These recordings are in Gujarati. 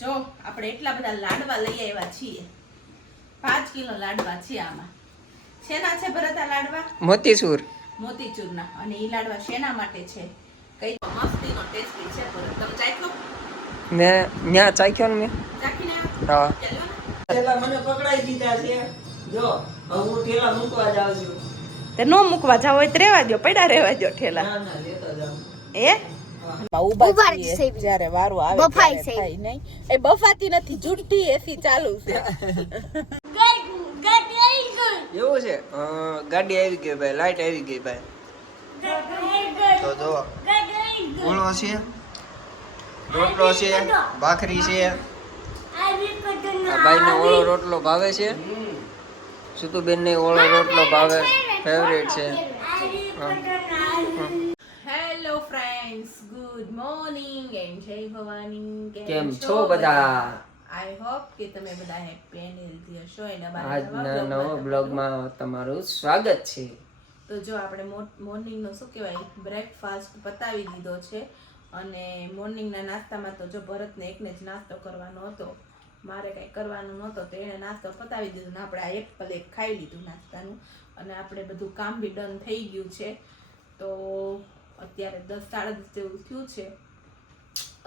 જો આપણે એટલા બધા લાડવા લઈ આવ્યા છીએ. પાંચ કિલો લાડવા છે આમાં. શેના છે ભરત આ લાડવા? મોતીચૂર. મોતીચૂરના. અને એ લાડવા શેના માટે છે? કઈ મસ્તીનો ટેસ્ટી છે ભરત. તમે ચાખ્યો? મેં ન્યા ચાખ્યો ને મેં. ચાખીને હા. પેલા મને પકડાઈ દીધા છે. જો હવે હું ઠેલા મૂકવા જાઉં છું. તે ન મૂકવા જાવ હોય તો રેવા દો પડ્યા રહેવા દો ઠેલા. ના ના લેતો જાઉં. એ ઊભા છીએ. છે. જ્યારે વારો આવે બફાય થાય નહીં. એ બફાતી નથી જુઠ્ઠી એસી ચાલુ છે. એવું છે? ગાડી આવી ગઈ ભાઈ લાઈટ આવી ગઈ ભાઈ. તો જો ઓળો છે? રોટલો છે? ભાખરી છે? આ ભાઈને ઓળો રોટલો ભાવે છે? સુતુબેન ને ઓળો રોટલો ભાવે ફેવરેટ છે. હા. ફ્રેન્ડ્સ ગુડ મોર્નિંગ એન્ડ જય ભવાની કેમ છો બધા? આઈ હોપ કે તમે બધા હેપી એન્ડ હેલ્ધી હશો. એના બારે આજના નવો બ્લોગમાં તમારું સ્વાગત છે. તો જો આપણે મોર્નિંગનો શું કહેવાય બ્રેકફાસ્ટ પતાવી દીધો છે. અને મોર્નિંગના નાસ્તામાં તો જો ભરતને એકને જ નાસ્તો કરવાનો હતો મારે કંઈ કરવાનું નહોતો તો એણે નાસ્તો પતાવી દીધો ને આપણે આ એક પ્લેટ ખાઈ લીધું નાસ્તાનું. અને આપણે બધું કામ બી ડન થઈ ગયું છે. તો અત્યારે દસ સાડા દસ જેવું થયું છે.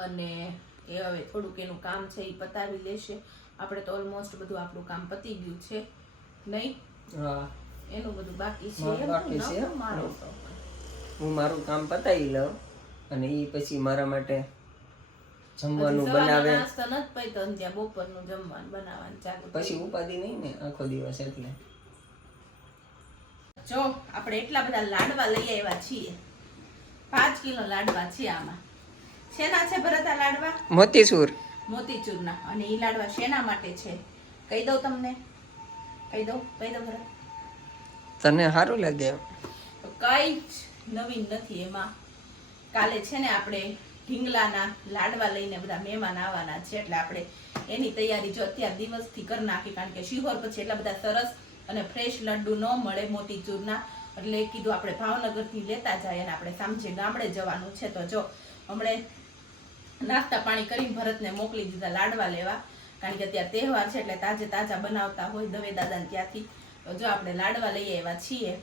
અને એ હવે થોડુંક એનું કામ છે એ પતાવી લેશે. આપણે તો ઓલમોસ્ટ બધું આપણું કામ પતી ગયું છે. નહીં? એનું બધું બાકી છે બાકી છે. મારો હું. મારું કામ પતાવી લઉં અને એ પછી મારા માટે જમવાનું બનાવે. નાસ્તો નથી પઈ તો ત્યાં બપોરનું જમવાનું બનાવવાનું ચાલુ પછી ઉપાધિ નહીં ને આખો દિવસ એટલે. જો આપણે એટલા બધા લાડવા લઈ આવ્યા છીએ. પાંચ કિલો લાડવા છે આમાં. શેના છે ભરત આ લાડવા? મોતીચૂર. મોતીચૂરના. અને એ લાડવા શેના માટે છે? કહી દઉં તમને. કહી દઉં કહી દઉં ભરત. તને સારું લાગે કઈ જ નવીન નથી એમાં. કાલે છે ને આપણે ઢીંગલાના લાડવા લઈને બધા મહેમાન આવવાના છે. એટલે આપણે એની તૈયારી જો અત્યાર દિવસથી કરી નાખી. કારણ કે શિહોર પછી એટલા બધા સરસ અને ફ્રેશ લડ્ડુ ન મળે મોતીચૂરના. એટલે કીધું આપણે ભાવનગરથી લેતા જઈએ અને આપણે સામજે ગામડે જવાનું છે. તો જો હમણે નાસ્તા પાણી કરીને ભરતને મોકલી દીધા લાડવા લેવા. કારણ કે અત્યારે તહેવાર છે એટલે તાજે તાજા બનાવતા હોય દવે દાદાને ત્યાંથી. તો જો આપણે લાડવા લઈ આવ્યા છીએ.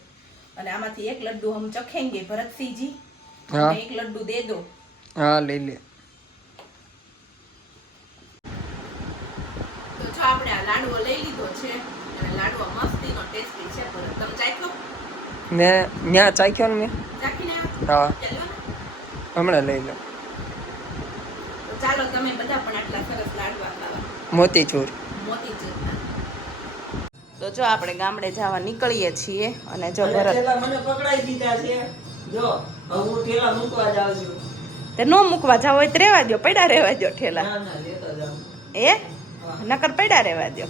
અને આમાંથી એક લડ્ડુ હમ ચખેંગે ભરતસિંહજી. એક લડ્ડુ દે દો. હા લઈ લે. તો જો આપણે આ લાડવો લઈ લીધો છે. અને લાડવો મસ્તીનો ટેસ્ટી છે ભરત. તમે ચાખ્યો મેં ત્યાં ચાખ્યો ને મેં હા. ને. હમણાં લઈ લો. ચાલો તમે બધા પણ આટલા સરસ લાડવા મોતીચૂર. તો જો આપણે ગામડે જવા નીકળીએ છીએ અને જો ભરત મને પકડાઈ દીધા છે. જો હું ઠેલા મૂકવા જાઉં છું. તે નો મૂકવા જાવ હોય તો રેવા દો પડ્યા રેવા દો ઠેલા. ના ના એ? નકર પડ્યા રેવા દો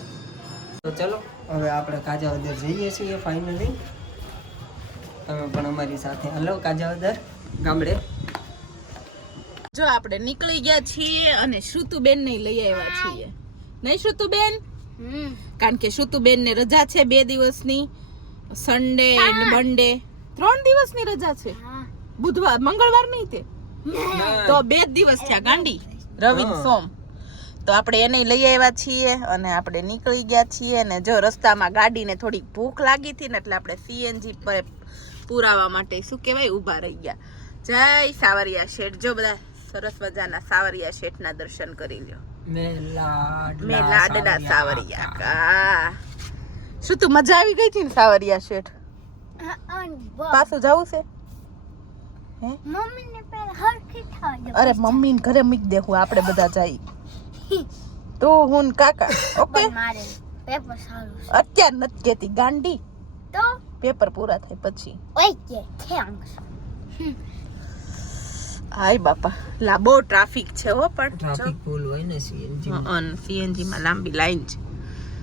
તો ચલો હવે આપણે કાજાવદર જઈએ છીએ ફાઇનલી તમે પણ અમારી સાથે. હલો કાજાવદર ગામડે. જો આપણે નીકળી ગયા છીએ અને શ્રુતુબેન ને લઈ આવ્યા છીએ. નહીં શ્રુતુબેન? કારણ કે શ્રુતુબેન ને રજા છે બે દિવસની. સન્ડે મંડે ત્રણ દિવસની રજા છે. બુધવાર મંગળવાર નહીં તે. તો બે દિવસ થયા ગાંડી. રવિ સોમ. તો આપણે એને લઈ આવ્યા છીએ અને આપણે નીકળી ગયા છીએ અને જો રસ્તામાં ગાડીને થોડીક ભૂખ લાગી હતી ને એટલે આપણે સીએનજી પર પુરાવા માટે. શું કહેવાય? ઊભા રહી ગયા. જય સાવરિયા શેઠ. જો બધા સરસ મજાના સાવરિયા શેઠના દર્શન કરી લ્યો. મેં મેં લાડના સાવરિયા કા. શું તું મજા આવી ગઈ હતી ને સાવરિયા શેઠ? પાછું જવું છે? હે? મમ્મી ને પેલા હરખી થવા દો અરે મમ્મી ને ઘરે મૂકી દેવું આપણે બધા જઈ. તું હું કાકા ઓકે? પણ મારે પેપર સારું છે. અત્યાર નથી કેતી ગાંડી? તો? પેપર પૂરા થાય પછી. થેન્ક્સ હાય બાપા. લા બહુ ટ્રાફિક છે હો પણ ટ્રાફિક ફૂલ હોય ને સીએનજી અને સીએનજી માં લાંબી લાઈન છે.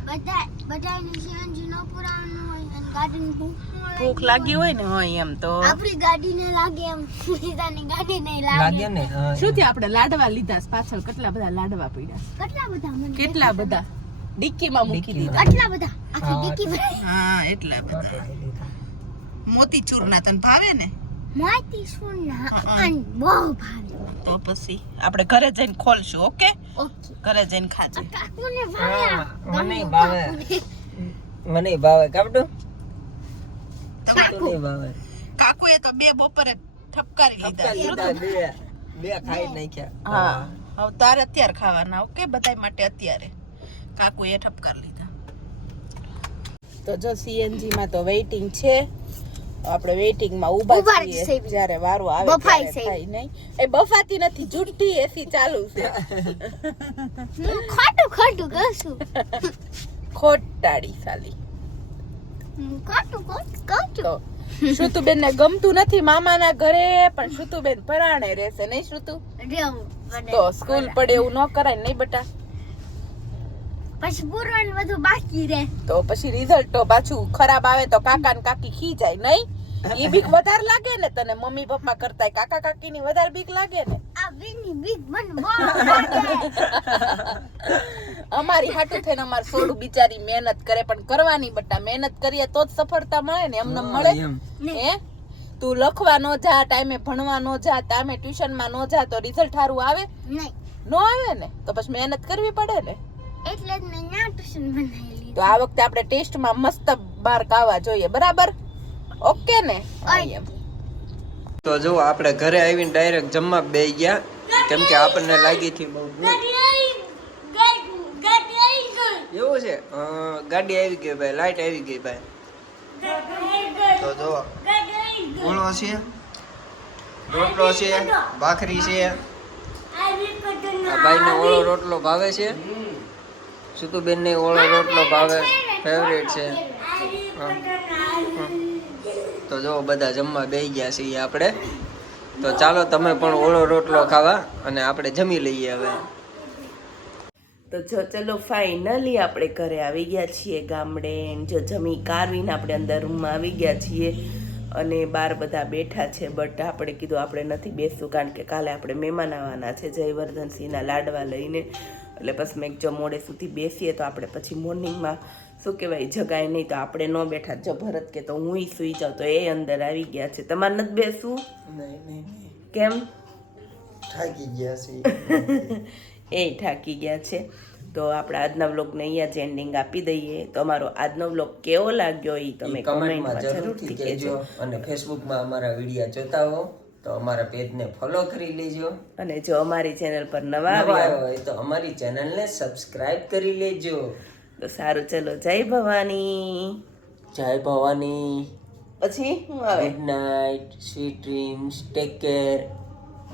બધા બધાને સીએનજી નો પુરાવાનું હોય અને ગાડીને ભૂખ ભૂખ લાગી હોય ને હોય એમ તો. આપણી ગાડીને લાગે એમ બીજાની ગાડીને લાગે. લાગે ને શું થી આપણે લાડવા લીધા પાછળ કેટલા બધા લાડવા પડ્યા કેટલા બધા કેટલા બધા? ડિક્કીમાં મૂકી દીધા. આટલા બધા. આખી ડિક્કી ડીકી ભરી. હા એટલા બધા. મોતીચૂરના તને ભાવે ને? હા. અને બહુ ભાવે. તો પછી આપણે ઘરે જઈને ખોલશું ઓકે? ઓકે. ઘરે જઈને ખાજે. કાકુને ભાવે મને ભાવે. મને ભાવે. કાપડું તમારે ભાવે કાકુ. કાકુએ તો બે બપોરે ઠપકારી લીધા. બે ખાઈ નાખ્યા. હા. હવે તારે અત્યારે ખાવાના ઓકે? બધાય માટે અત્યારે. કાકુએ ઠપકાર લીધા. તો જો સીએનજી માં તો વેઇટિંગ છે. આપણે વેઇટિંગમાં ઊભા છીએ. જ્યારે વારો આવે બફાઈ છે. થાય નહીં. એ બફાતી નથી જુઠ્ઠી એસી ચાલુ છે. ખોટું ખોટું કહું ખોટાડી સાલી ખોટું ખોટું કહું છું. શ્રુતુબેન ને ગમતું નથી મામાના ઘરે પણ શ્રુતુબેન પરાણે રહેશે નહીં શ્રુતુ? તો સ્કૂલ પડે એવું ન કરાય નહીં બટા? પછી પૂરણ બધું બાકી રહે. તો પછી રિઝલ્ટ તો પાછું ખરાબ આવે તો કાકા ને કાકી ખી જાય નહીં? એ બીક વધારે લાગે ને તને? મમ્મી પપ્પા કરતા કાકા કાકી ની વધારે બીક લાગે ને? આ બીની બીક મને બહુ અમારી હાટું થઈને અમારે સોડું બિચારી મહેનત કરે પણ કરવાની બટા મહેનત કરીએ તો જ સફળતા મળે ને એમને મળે? હે? તું લખવા ન જા ટાઈમે ભણવા ન જા ટાઈમે ટ્યુશનમાં ન જા તો રિઝલ્ટ સારું આવે? નહીં. ન આવે ને? તો પછી મહેનત કરવી પડે ને? એટલે જ મેં ના ટ્યુશન બનાવી તો આ વખતે આપણે ટેસ્ટમાં મસ્ત માર્ક આવવા જોઈએ બરાબર? ઓકે ને? તો જો આપણે ઘરે આવીને ડાયરેક્ટ જમવા બે ગયા. કેમ કે આપણને લાગી હતી બહુ એવું છે? ગાડી આવી ગઈ ભાઈ લાઈટ આવી ગઈ ભાઈ. તો જો ઓળો છે રોટલો છે ભાખરી છે. આ ભાઈને ઓળો રોટલો ભાવે છે. સુતુબેન ને ઓળો રોટલો ભાવે ફેવરેટ છે. તો જો બધા જમવા બેસી ગયા છીએ આપણે. તો ચાલો તમે પણ ઓળો રોટલો ખાવા અને આપણે જમી લઈએ હવે. તો જો ચલો ફાઇનલી આપણે ઘરે આવી ગયા છીએ ગામડે. જો જમી કારવીને આપણે અંદર રૂમમાં આવી ગયા છીએ. અને બાર બધા બેઠા છે બટ આપણે કીધું આપણે નથી બેસવું, કારણ કે કાલે આપણે મહેમાન આવવાના છે જયવર્ધનસિંહના લાડવા લઈને. એટલે બસ મેં જો મોડે સુધી બેસીએ તો આપણે પછી મોર્નિંગમાં શું કહેવાય જગાય નહીં તો આપણે ન બેઠા જો ભરત કે તો હું સુઈ જાઉં તો એ અંદર આવી ગયા છે. તમારે નથી બેસવું? કેમ? થાકી ગયા છે. એ થાકી ગયા છે. તો આપણે આજના વ્લોગને અહીંયા જ એન્ડિંગ આપી દઈએ. તો અમારો આજનો વ્લોગ કેવો લાગ્યો એ તમે કમેન્ટમાં જરૂરથી કહેજો અને ફેસબુકમાં અમારા વિડીયા જોતા હો. તો અમારા પેજને ફોલો કરી લેજો. અને જો અમારી ચેનલ પર નવા આવ્યા હોય તો અમારી ચેનલને સબસ્ક્રાઇબ કરી લેજો. તો સારું ચલો જય ભવાની. જય ભવાની. પછી હું આવે? Good night sweet dreams take care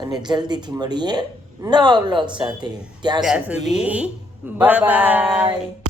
અને જલ્દીથી મળીએ નવા બ્લોગ સાથે. ત્યાં સુધી સુધી બાય બાય